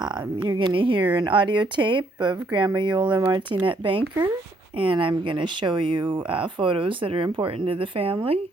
You're going to hear an audio tape of Grandma Iole Banker, and I'm going to show you photos that are important to the family.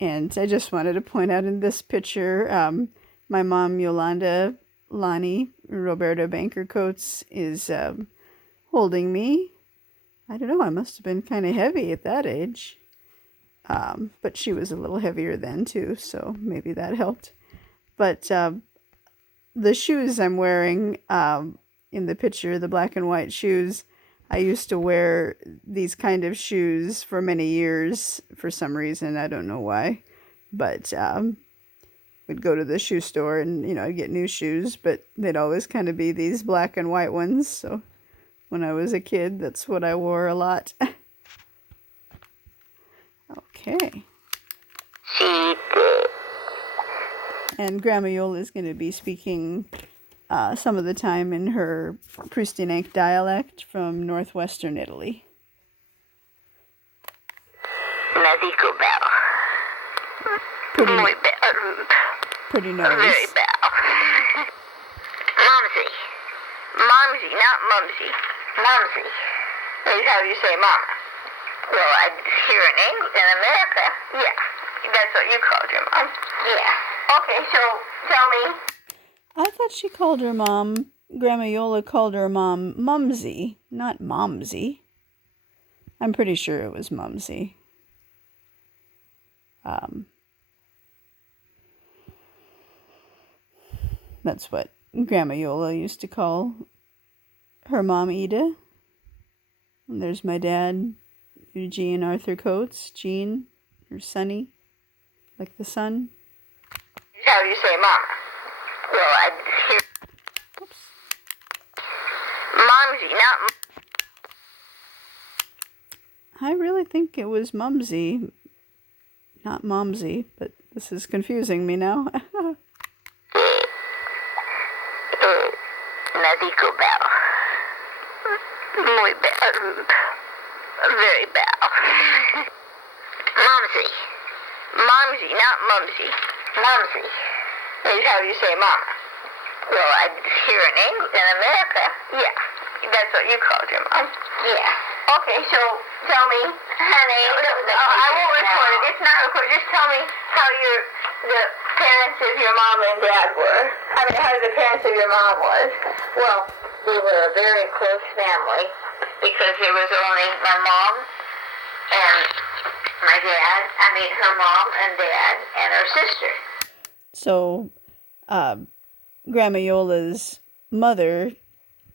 And I just wanted to point out in this picture, my mom, Yolanda Lonnie Roberta Banker Coates, is holding me. I don't know, I must have been kind of heavy at that age. But she was a little heavier then too, so maybe that helped. But the shoes I'm wearing in the picture, the black and white shoes, I used to wear these kind of shoes for many years for some reason. I don't know why. But we'd go to the shoe store and, I'd get new shoes, but they'd always kind of be these black and white ones. So when I was a kid, that's what I wore a lot. Okay. And Grandma Iole is going to be speaking some of the time in her Prustinenc dialect from northwestern Italy. Medico bell. Muy pretty nose. Very bell. Mumsy. Mumsy, not mumsy. Mumsy. That's how you say mama. Well, here in America, yeah. That's what you called your mom. Yeah. Okay, so tell me. I thought she called her mom, Grandma Iole called her mom Mumsy, not Momsy. I'm pretty sure it was Mumsy. That's what Grandma Iole used to call her mom, Ida. And there's my dad, Eugene Arthur Coates, Gene, or Sonny, like the sun. How do you say mama? Well, here. Oops. Mumsy, not. I really think it was Mumsy, not Momsy, but this is confusing me now. Medico bell. Muy bell. Very bell. Mumsy. Mumsy, not mumsy. Mumsy. That's how you say mama. Well, here in America, yeah. That's what you called your mom. Yeah. Okay, so tell me, honey. I won't record it. It's not recorded. Just tell me how the parents of your mom and dad were. I mean, how the parents of your mom was. Well, we were a very close family because there was only my mom and my dad. I mean, her mom and dad and her sister. So, Grandma Iole's mother,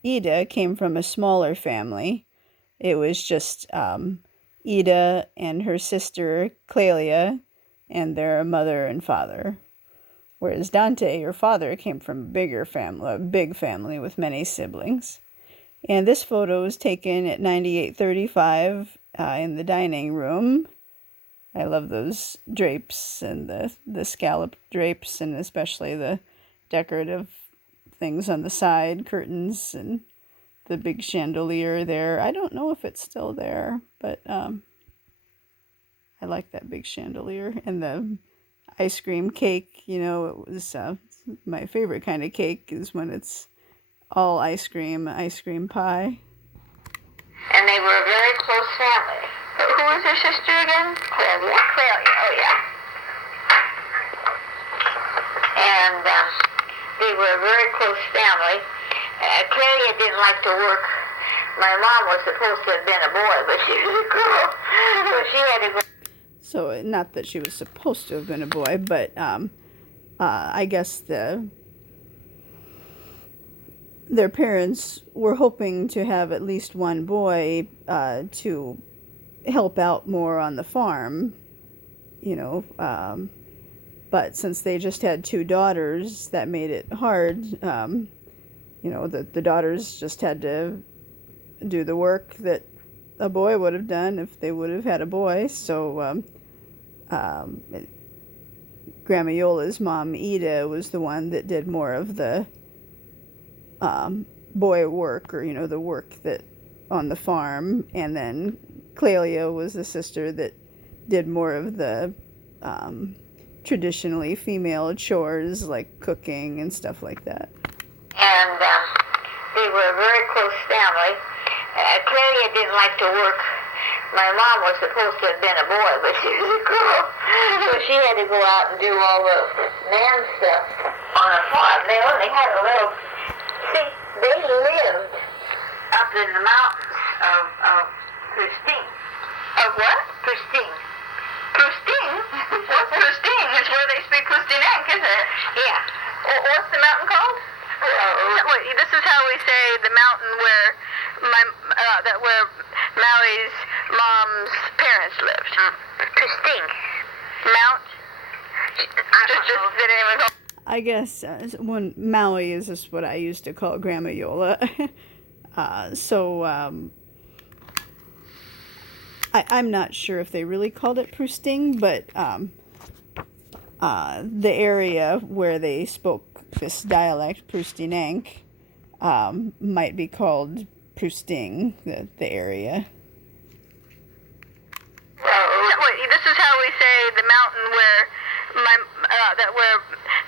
Ida, came from a smaller family. It was just Ida and her sister, Clelia, and their mother and father. Whereas Dante, her father, came from a big family with many siblings. And this photo was taken at 9835 in the dining room. I love those drapes and the scallop drapes, and especially the decorative things on the side, curtains, and the big chandelier there. I don't know if it's still there, but I like that big chandelier. And the ice cream cake, it was my favorite kind of cake is when it's all ice cream pie. And they were a very close family. Who was her sister again? Clelia. Oh yeah. And they were a very close family. Clelia didn't like to work. My mom was supposed to have been a boy, but she was a girl, so she had to go. So not that she was supposed to have been a boy, but I guess their parents were hoping to have at least one boy to help out more on the farm, but since they just had two daughters, that made it hard. The daughters just had to do the work that a boy would have done if they would have had a boy. So Grandma Iole's mom, Ida, was the one that did more of the boy work, or the work that on the farm, and then Clelia was the sister that did more of the traditionally female chores like cooking and stuff like that. and they were a very close family. Clelia didn't like to work. My mom was supposed to have been a boy, but she was a girl. So she had to go out and do all the man stuff on a farm. They only had a little... See, they lived up in the mountains of Pristine. Of what? Pristine. Pristine? What's Pristine? It's where they speak Pristine, isn't it? Yeah. What's the mountain called? Wait, this is how we say the mountain where where Maui's mom's parents lived. Pristine. Mount? Just they didn't even call. I guess when Maui is just what I used to call Grandma Iole. I'm not sure if they really called it Prusting, but the area where they spoke this dialect, Prustinenk, might be called Prusting, the area. Wait, this is how we say the mountain where where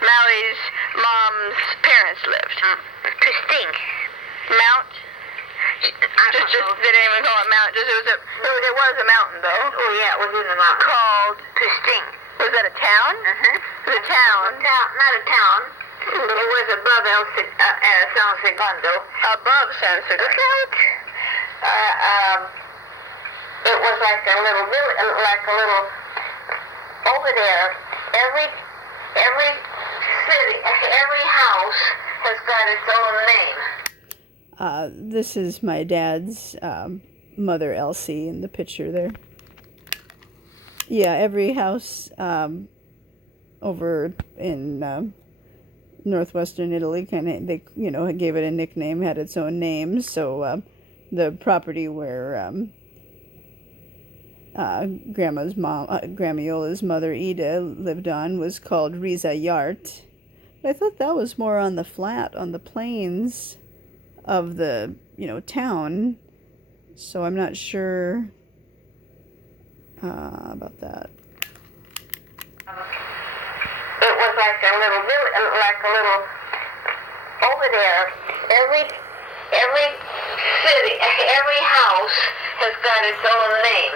Maui's mom's parents lived. Pristine. Mount? Just they didn't even call it Mount. It was a mountain though. Oh yeah, it was in the mountain. Called Pristine. Was that a town? It was a town. Not a town. It was above San Segundo. Above San Segundo. Look out. It was like a little village, over there. Every city, every house has got its own name. This is my dad's mother, Elsie, in the picture there. Yeah, every house over in northwestern Italy, they gave it a nickname, had its own name. So the property where Grandma Iole's mother Ida lived on was called Rivoir. I thought that was more on the flat, on the plains of the town. So I'm not sure about that. It was like a little village, over there. Every city, every house has got its own name.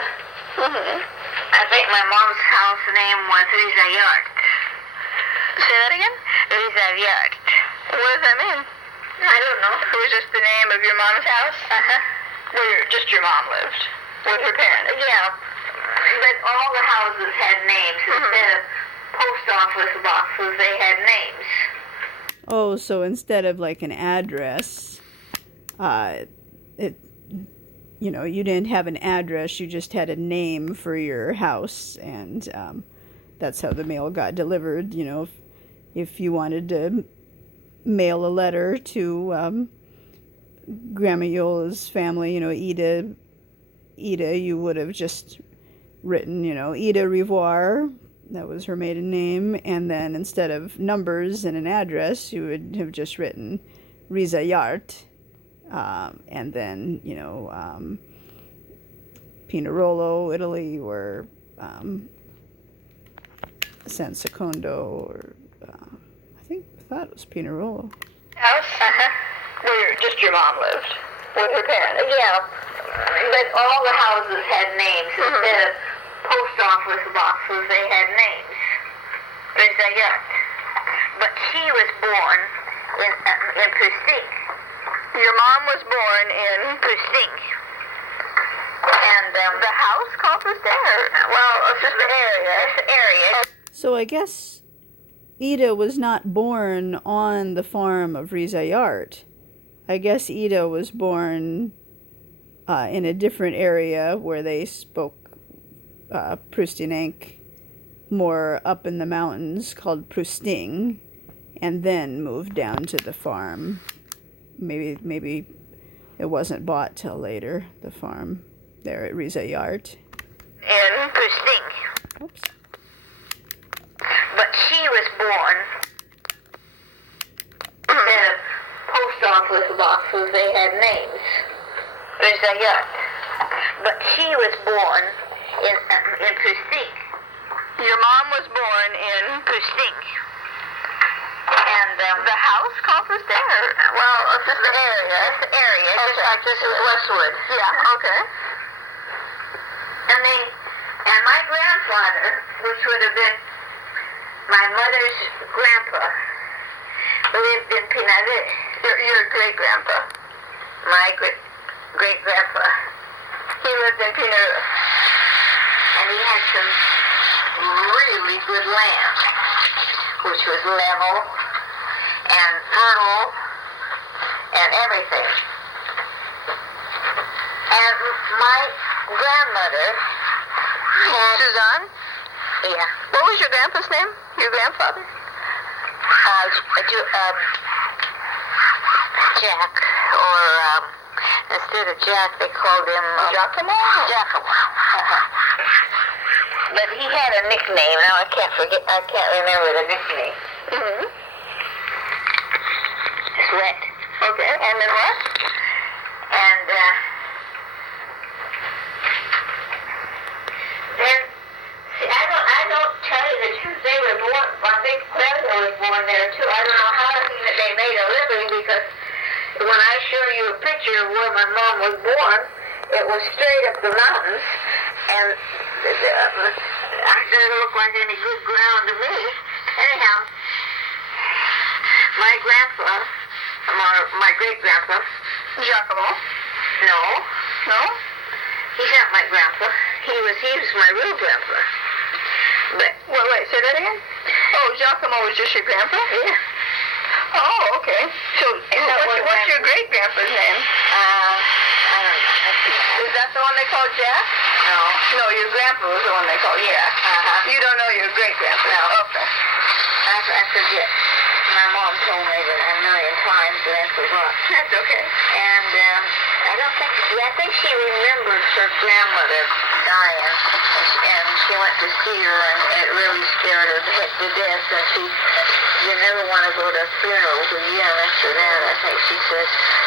I think my mom's house name was Rivoir. Say that again? Rivoir. What does that mean? I don't know. It was just the name of your mom's house? Where just your mom lived? With her parents? Yeah. But all the houses had names. Instead of post office boxes, they had names. Oh, so instead of like an address, you didn't have an address, you just had a name for your house, and that's how the mail got delivered. If you wanted to mail a letter to Grandma Iole's family, Ida, you would have just written, Ida Rivoir, that was her maiden name, and then instead of numbers and an address, you would have just written Rivoir. And then, Pinerolo, Italy, or San Secondo, or I thought it was Pinerolo. House? Where just your mom lived? With her parents? Yeah. But all the houses had names. Instead of post office boxes, they had names. Rivoir. But she was born in Pristine. Your mom was born in Pristine. And the house called Pristine? Well, it's just the area. It's the area. So I guess Ida was not born on the farm of Rivoir. I guess Ida was born in a different area where they spoke Prustinenk, more up in the mountains, called Prusting, and then moved down to the farm. Maybe it wasn't bought till later, the farm there at Rivoir. In Prusting. Oops. But she was born, instead of post office boxes, they had names. Rivoir. But she was born in Prusting. Your mom was born in Prusting. And the house called for stay? Well, it's just the area. It's the area. Okay. Just like this is Westwood. Yeah. Okay. And my grandfather, which would have been my mother's grandpa, lived in Pinade. Your great grandpa. My great grandpa. He lived in Pinade. And he had some really good land, which was level and fertile and everything. And my grandmother had... Suzanne? Yeah. What was your grandpa's name? Your grandfather? Jack, or instead of Jack, they called him... Giacomo? Giacomo. But he had a nickname. Now I can't remember the nickname. Mm-hmm. Sweat. Okay. And then what? And then, see, I don't tell you the truth. They were born. I think Clara was born there too. I don't know how they made a living, because when I show you a picture of where my mom was born, it was straight up the mountains, and it didn't look like any good ground to me. Anyhow, my grandpa, my great-grandpa, Giacomo. No, he's not my grandpa. He was my real grandpa. But wait, say that again. Oh, Giacomo was just your grandpa? Yeah. Oh, okay. So what's your great-grandpa's name? I don't know. Is that the one they call Jack? No. No, your grandpa was the one they called Jack. You don't know your great-grandpa? No. Okay. I forget. My mom told me that a million times, but I forgot. That's okay. And I think she remembered her grandmother dying, and she went to see her, and it really scared her to death, and she didn't ever want to go to funerals again after that. I think she said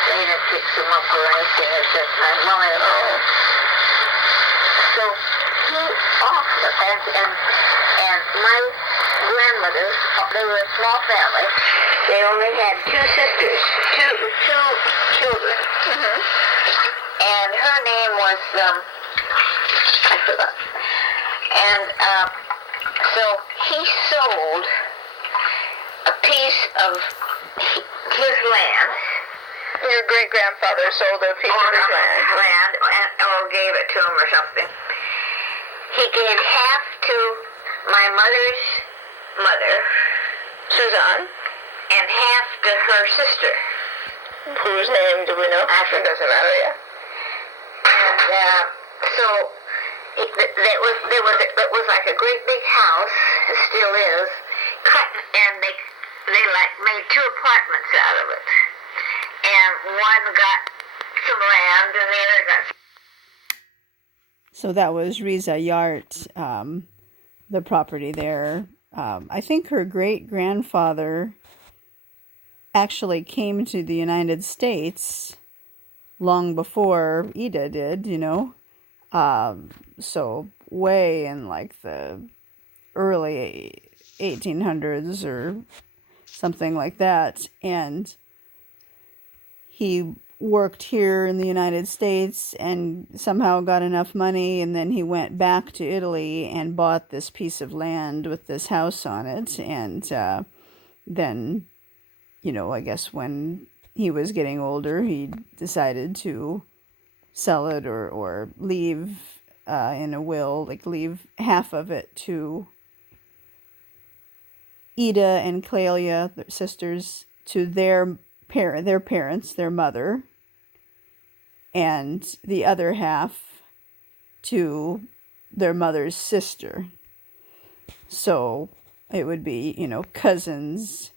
they didn't fix them up or anything at that time. Well, I don't know. So he often, and my grandmother, they were a small family. They only had two sisters, two children. Mm-hmm. And her name was, I forgot. And so he sold a piece of his land. Your great-grandfather sold a piece of his land, or gave it to him or something. He gave half to my mother's mother, Suzanne, and half to her sister. Whose name do we know? It doesn't matter, yeah. And so it was like a great big house. It still is. Cut, and they made two apartments out of it. And one got some land, and the other got. So that was Riza Yart, the property there. I think her great-grandfather actually came to the United States long before Ida did, so way in like the early 1800s or something like that. And he worked here in the United States and somehow got enough money, and then he went back to Italy and bought this piece of land with this house on it. And then, I guess when he was getting older, he decided to sell it or leave in a will, like leave half of it to Ida and Clelia, their sisters, to their parents, their mother, and the other half to their mother's sister. So it would be, cousins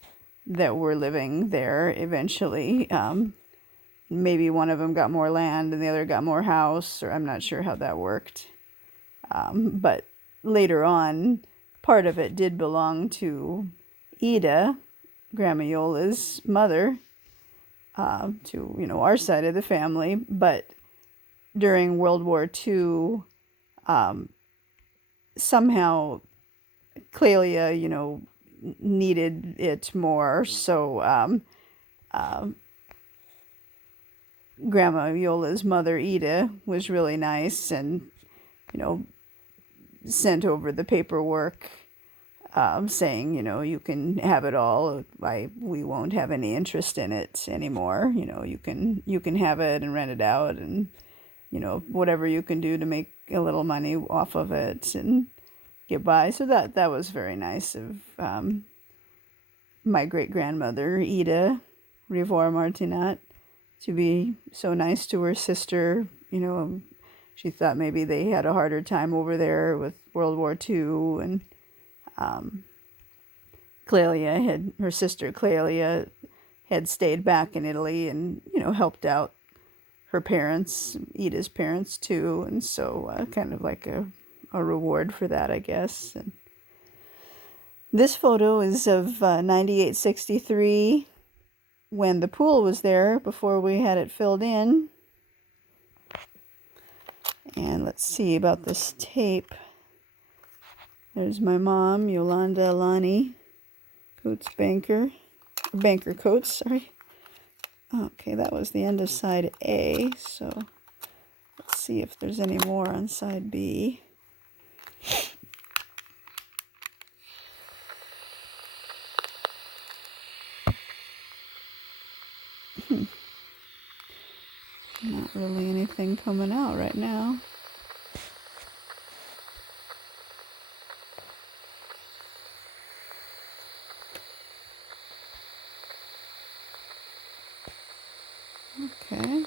that were living there eventually. Maybe one of them got more land and the other got more house, or I'm not sure how that worked. But later on, part of it did belong to Ida, Grandma Iola's mother, to, our side of the family. But during World War II, somehow Clelia, needed it more. So Grandma Iola's mother, Ida, was really nice and, sent over the paperwork saying, you can have it all. We won't have any interest in it anymore. You can have it and rent it out, and whatever you can do to make a little money off of it and get by. So that was very nice of my great grandmother, Ida Rivoir Martinat, to be so nice to her sister. She thought maybe they had a harder time over there with World War II, and her sister Clelia had stayed back in Italy and, helped out her parents, Ida's parents too. And so kind of like a reward for that, I guess. And this photo is of 9863 when the pool was there before we had it filled in. And let's see about this tape. There's my mom, Yolanda Alani Banker Coates, sorry. Okay, that was the end of side A, so let's see if there's any more on side B. Not really anything coming out right now. Okay.